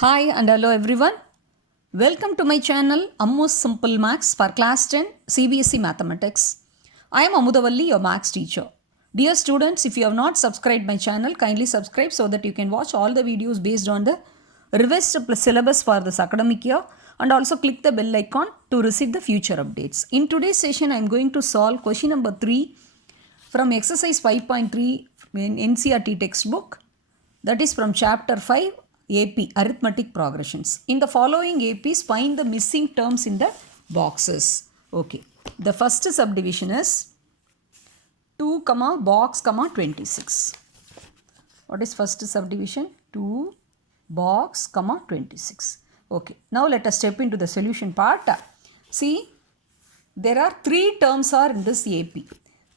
Hi and hello everyone. Welcome to my channel Ammu's Simple Maths for Class 10 CBSE Mathematics. I am Amudavalli, your Maths teacher. Dear students, if you have not subscribed my channel, kindly subscribe so that you can watch all the videos based on the revised syllabus for this academic year, and also click the bell icon to receive the future updates. In today's session, I am going to solve question number 3 from exercise 5.3 in NCERT textbook, that is from chapter 5 AP arithmetic progressions. In the following APs, find the missing terms in the boxes. Okay. The first subdivision is 2, box, 26. What is first subdivision? 2, box, 26. Okay. Now let us step into the solution part. See, there are 3 terms are in this AP.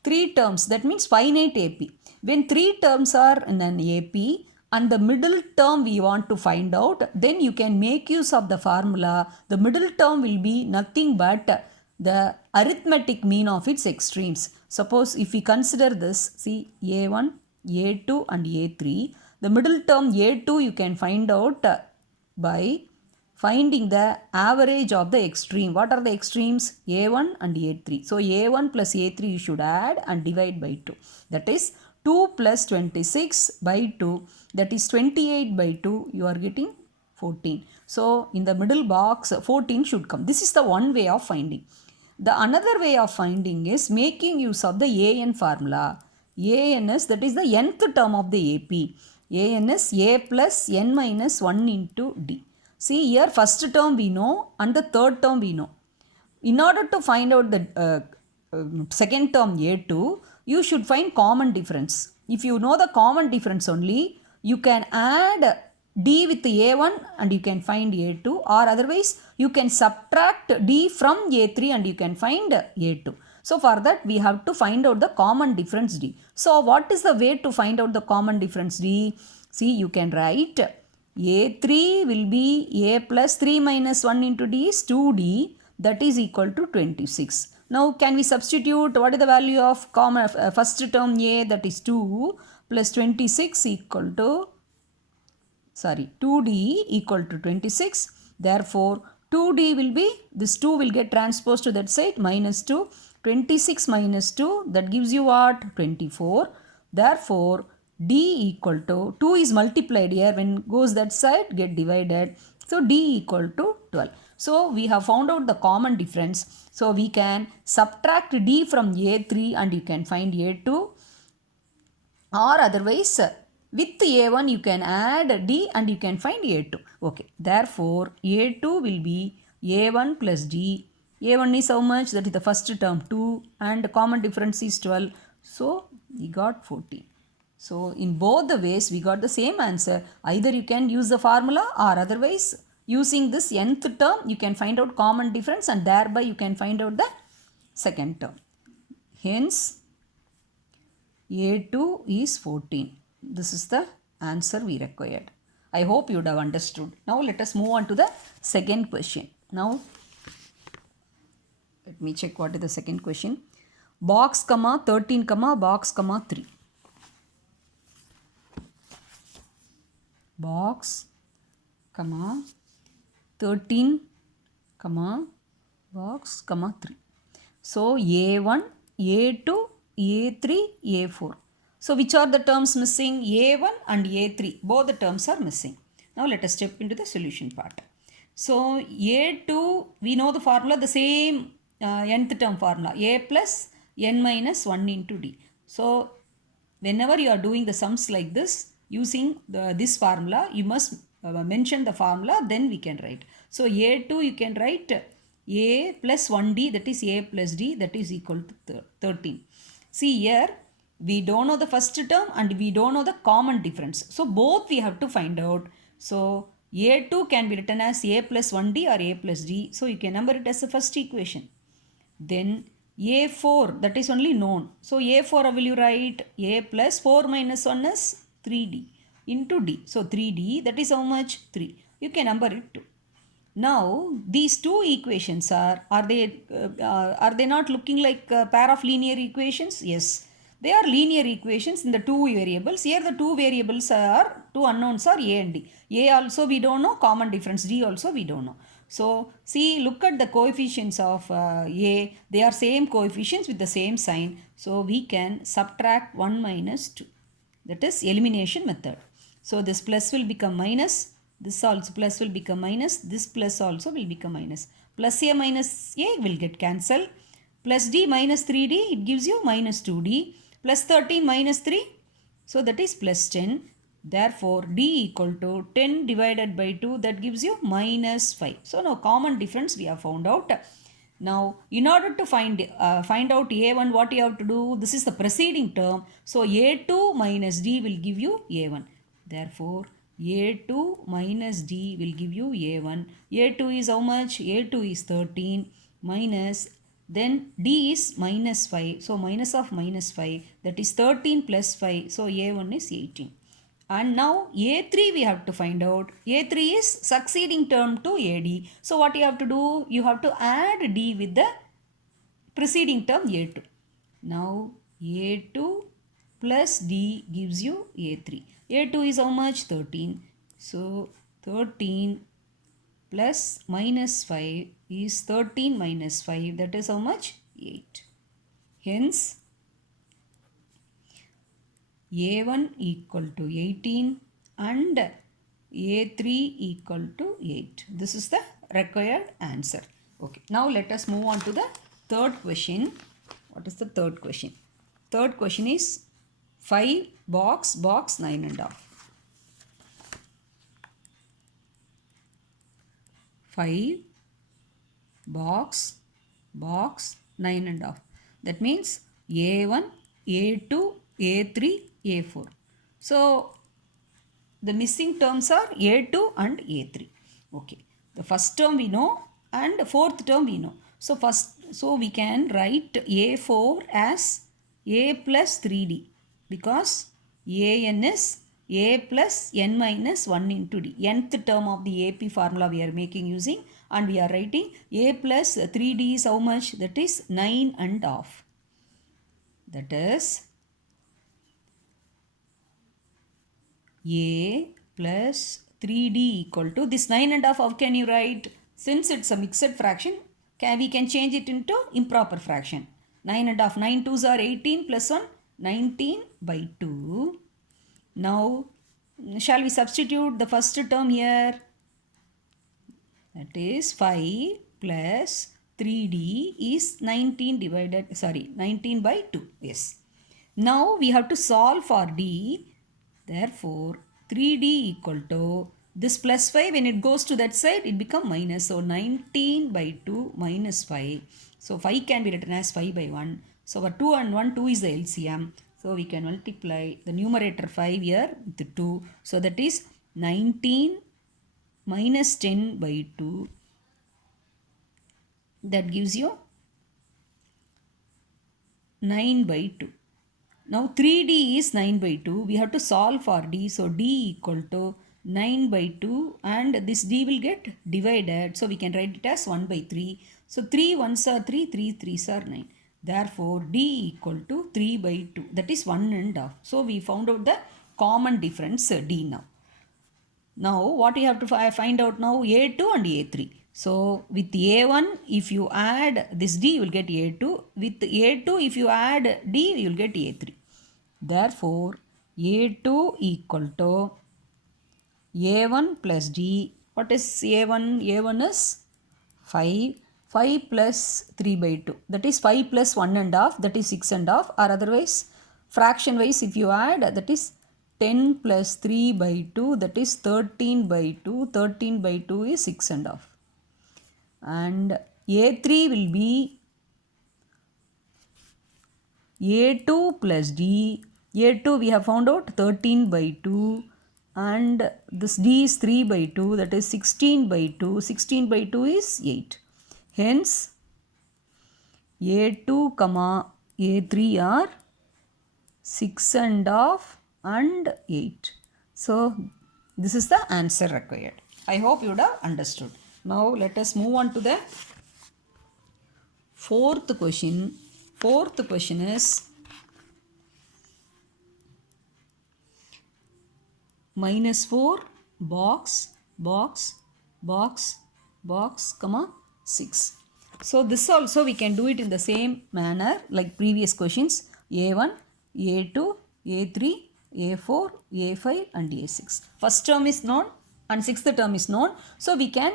3 terms, that means finite AP. When 3 terms are in an AP and the middle term we want to find out, then you can make use of the formula. The middle term will be nothing but the arithmetic mean of its extremes. Suppose if we consider this, see A1, A2 and A3, the middle term A2 you can find out by finding the average of the extreme. What are the extremes? A1 and A3. So A1 plus A3 you should add and divide by 2. That is 2 plus 26 by 2. That is 28 by 2. You are getting 14. So in the middle box 14 should come. This is the one way of finding. The another way of finding is making use of the AN formula. AN is, that is the nth term of the AP. AN is A plus N minus 1 into D. See here, first term we know and the third term we know. In order to find out the second term A2, you should find common difference. If you know the common difference only, you can add D with A1 and you can find A2, or otherwise you can subtract D from A3 and you can find A2. So for that we have to find out the common difference D. So what is the way to find out the common difference D? See, you can write A3 will be A plus 3 minus 1 into D is 2D, that is equal to 26. Now can we substitute what is the value of common first term A, that is 2 plus 26 equal to 2D equal to 26. Therefore 2D will be, this 2 will get transposed to that side, minus 2. 26 minus 2, that gives you what? 24. Therefore D equal to, 2 is multiplied here, when goes that side get divided. So D equal to 12. So we have found out the common difference. So we can subtract D from A3 and you can find A2, or otherwise with A1 you can add D and you can find A2. Okay. Therefore A2 will be A1 plus D. A1 is how much? That is the first term 2 and common difference is 12. So we got 14. So in both the ways we got the same answer. Either you can use the formula, or otherwise using this nth term you can find out common difference and thereby you can find out the second term. Hence A2 is 14. This is the answer we required. I hope you would have understood. Now let us move on to the second question. Now let me check what is the second question. Box, 13, box, 3. Box, 13, box, 3. So A1, A2, A3, A4. So which are the terms missing? A1 and A3. Both the terms are missing. Now let us step into the solution part. So A2, we know the formula, the same nth term formula. A plus N minus 1 into D. So whenever you are doing the sums like this, using this formula, you must mention the formula, then we can write. So A2 you can write A plus 1D, that is A plus D, that is equal to 13. See here, we don't know the first term and we don't know the common difference. So both we have to find out. So A2 can be written as A plus 1D or A plus D. So you can number it as the first equation. Then A4, that is only known. So A4 how will you write? A plus 4 minus 1 is 3D into D. So 3D, that is how much? 3. You can number it 2. Now these two equations are they not looking like a pair of linear equations? Yes. They are linear equations in the two variables. Here the two variables are, two unknowns are A and D. A also we don't know, common difference. D also we don't know. So see, look at the coefficients of A. They are same coefficients with the same sign. So we can subtract 1 minus 2. That is elimination method. So this plus will become minus. This also plus will become minus. This plus also will become minus. Plus A minus A will get cancelled. Plus D minus 3D, it gives you minus 2D. Plus 13 minus 3. So that is plus 10. Therefore, D equal to 10 divided by 2, that gives you minus 5. So now common difference we have found out. Now, in order to find out A1, what you have to do? This is the preceding term. So, A2 minus D will give you A1. Therefore, A2 minus D will give you A1. A2 is how much? A2 is 13 minus, then D is minus 5. So, minus of minus 5, that is 13 plus 5. So, A1 is 18. And now A3 we have to find out. A3 is succeeding term to AD. So what you have to do? You have to add D with the preceding term A2. Now A2 plus D gives you A3. A2 is how much? 13. So 13 plus minus 5 is 13 minus 5. That is how much? 8. Hence A1 equal to 18 and A3 equal to 8. This is the required answer. Okay. Now let us move on to the third question. What is the third question? Third question is 5 box 9.5. 5 box 9.5. That means A1, A2, A3, A4. So the missing terms are A2 and A3. Okay. The first term we know and fourth term we know. So we can write A4 as A plus 3D because AN is A plus N minus 1 into D. Nth term of the AP formula we are making using, and we are writing A plus 3D is how much? That is 9.5. That is A plus 3D equal to this 9.5. How can you write? Since it's a mixed fraction, we can change it into improper fraction. 9.5. 9 2s are 18 plus 1, 19 by 2. Now, shall we substitute the first term here? That is 5 plus 3D is 19 by 2. Yes. Now we have to solve for D. Therefore, 3D equal to this plus 5, when it goes to that side, it becomes minus. So, 19 by 2 minus 5. So, 5 can be written as 5 by 1. So, our 2 and 1, 2 is the LCM. So, we can multiply the numerator 5 here with 2. So, that is 19 minus 10 by 2. That gives you 9 by 2. Now 3D is 9 by 2. We have to solve for D. So D equal to 9 by 2 and this D will get divided. So we can write it as 1 by 3. So 3 1s are 3, 3 3s are 9. Therefore D equal to 3 by 2. That is 1.5. So we found out the common difference D now. Now what you have to find out now? A2 and A3. So with A1 if you add this D you will get A2. With A2 if you add D you will get A3. Therefore A2 equal to A1 plus D. What is A1? A1 is 5. 5 plus 3 by 2. That is 5 plus 1.5. That is 6.5. Or otherwise fraction wise if you add, that is 10 plus 3 by 2. That is 13 by 2. 13 by 2 is 6.5. And A3 will be A2 plus D. A2 we have found out 13 by 2 and this D is 3 by 2, that is 16 by 2. 16 by 2 is 8. Hence A2 comma A3 are 6.5 and 8. So this is the answer required. I hope you would have understood. Now let us move on to the fourth question. Fourth question is minus 4 box, box, box, box, comma 6. So this also we can do it in the same manner like previous questions. A1, A2, A3, A4, A5 and A6. First term is known and sixth term is known. So we can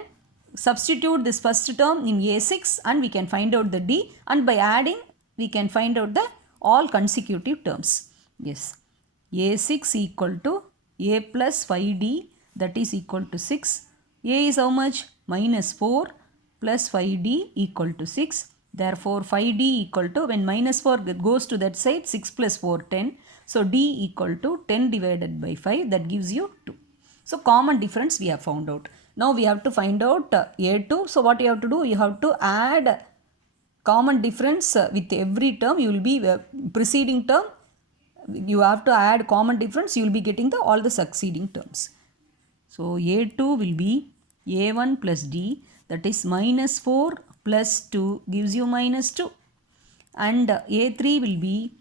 substitute this first term in A6 and we can find out the D, and by adding we can find out the all consecutive terms. Yes. A6 equal to A plus 5D, that is equal to 6. A is how much? Minus 4 plus 5D equal to 6. Therefore 5D equal to, when minus 4 goes to that side, 6 plus 4 10. So D equal to 10 divided by 5, that gives you 2. So common difference we have found out. Now we have to find out A2. So what you have to do? You have to add common difference with every term. You will be preceding term. You have to add common difference. You will be getting all the succeeding terms. So A2 will be A1 plus D, that is minus 4 plus 2 gives you minus 2. And A3 will be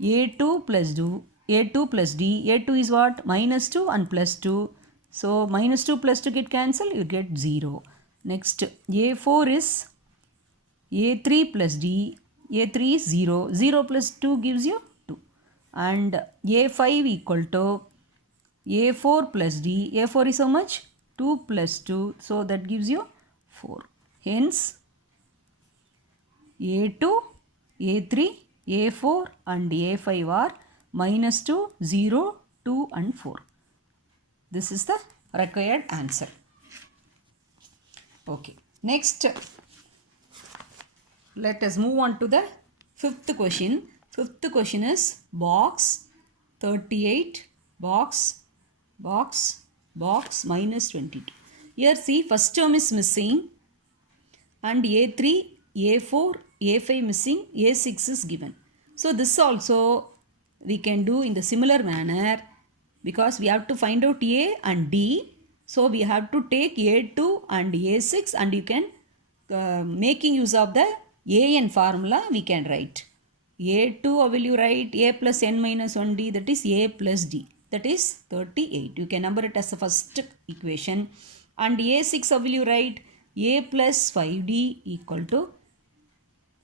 A2 plus D. A2 is what? Minus 2 and plus 2. So minus 2 plus 2 get cancelled, you get 0. Next A4 is A3 plus D. A3 is 0. 0 plus 2 gives you 2. And A5 equal to A4 plus D. A4 is how much? 2 plus 2. So that gives you 4. Hence A2, A3, A4 and A5 are minus 2, 0, 2 and 4. This is the required answer. Okay. Next, let us move on to the fifth question. Fifth question is box 38, box minus 22. Here see, first term is missing and A3, A4, A5 missing, A6 is given. So this also we can do in the similar manner, because we have to find out A and D. So we have to take A2 and A6, and you can making use of the AN formula, we can write A2. How will you write? A plus n minus 1D, that is A plus D, that is 38. You can number it as the first equation. And A6, how will you write? A plus 5D equal to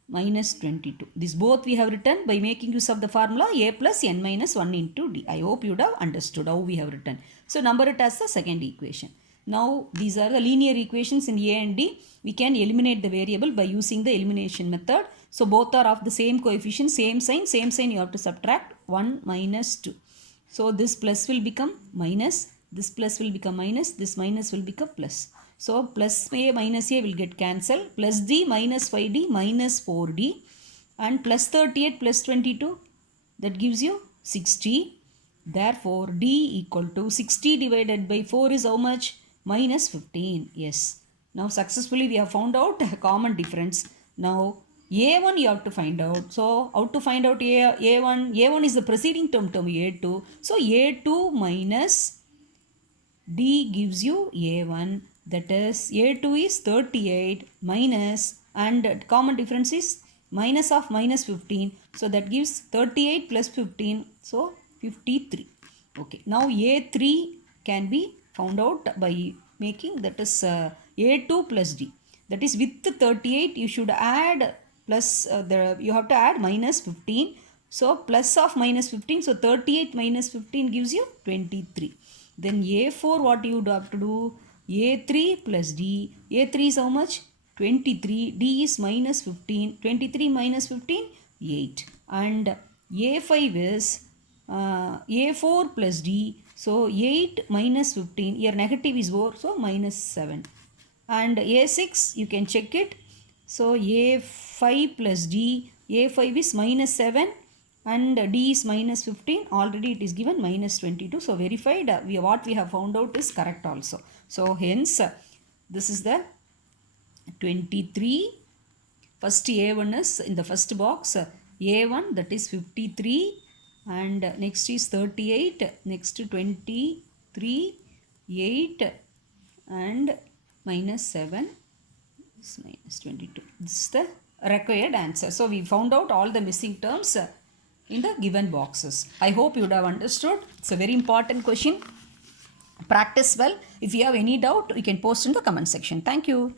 minus 22. This both we have written by making use of the formula A plus n minus 1 into D. I hope you would have understood how we have written. So number it as the second equation. Now these are the linear equations in A and D. We can eliminate the variable by using the elimination method. So both are of the same coefficient, same sign you have to subtract 1 minus 2. So this plus will become minus, this plus will become minus, this minus will become plus. So plus A minus A will get cancelled. Plus D minus 5D minus 4D, and plus 38 plus 22, that gives you 60. Therefore D equal to 60 divided by 4 is how much? Minus 15. Yes. Now successfully we have found out a common difference. Now A1 you have to find out. So how to find out A1? A1 is the preceding term A2. So A2 minus D gives you A1. That is A2 is 38 minus, and common difference is minus of minus 15. So that gives 38 plus 15. So 53. Okay. Now A3 can be found out by making, that is A2 plus D. That is with 38 you should add plus, you have to add minus 15. So plus of minus 15. So 38 minus 15 gives you 23. Then A4 what you would have to do? A3 plus D. A3 is how much? 23. D is minus 15. 23 minus 15? 8. And A5 is A4 plus D. So 8 minus 15. Here negative is 4. So minus 7. And A6 you can check it. So A5 plus D. A5 is minus 7. And D is minus 15. Already it is given minus 22. So verified, what we have found out is correct also. So hence this is the 23. First A1 is in the first box. A1, that is 53. And next is 38. Next 23. 8. And minus 7 is minus 22. This is the required answer. So we found out all the missing terms in the given boxes. I hope you would have understood. It's a very important question. Practice well. If you have any doubt, you can post in the comment section. Thank you.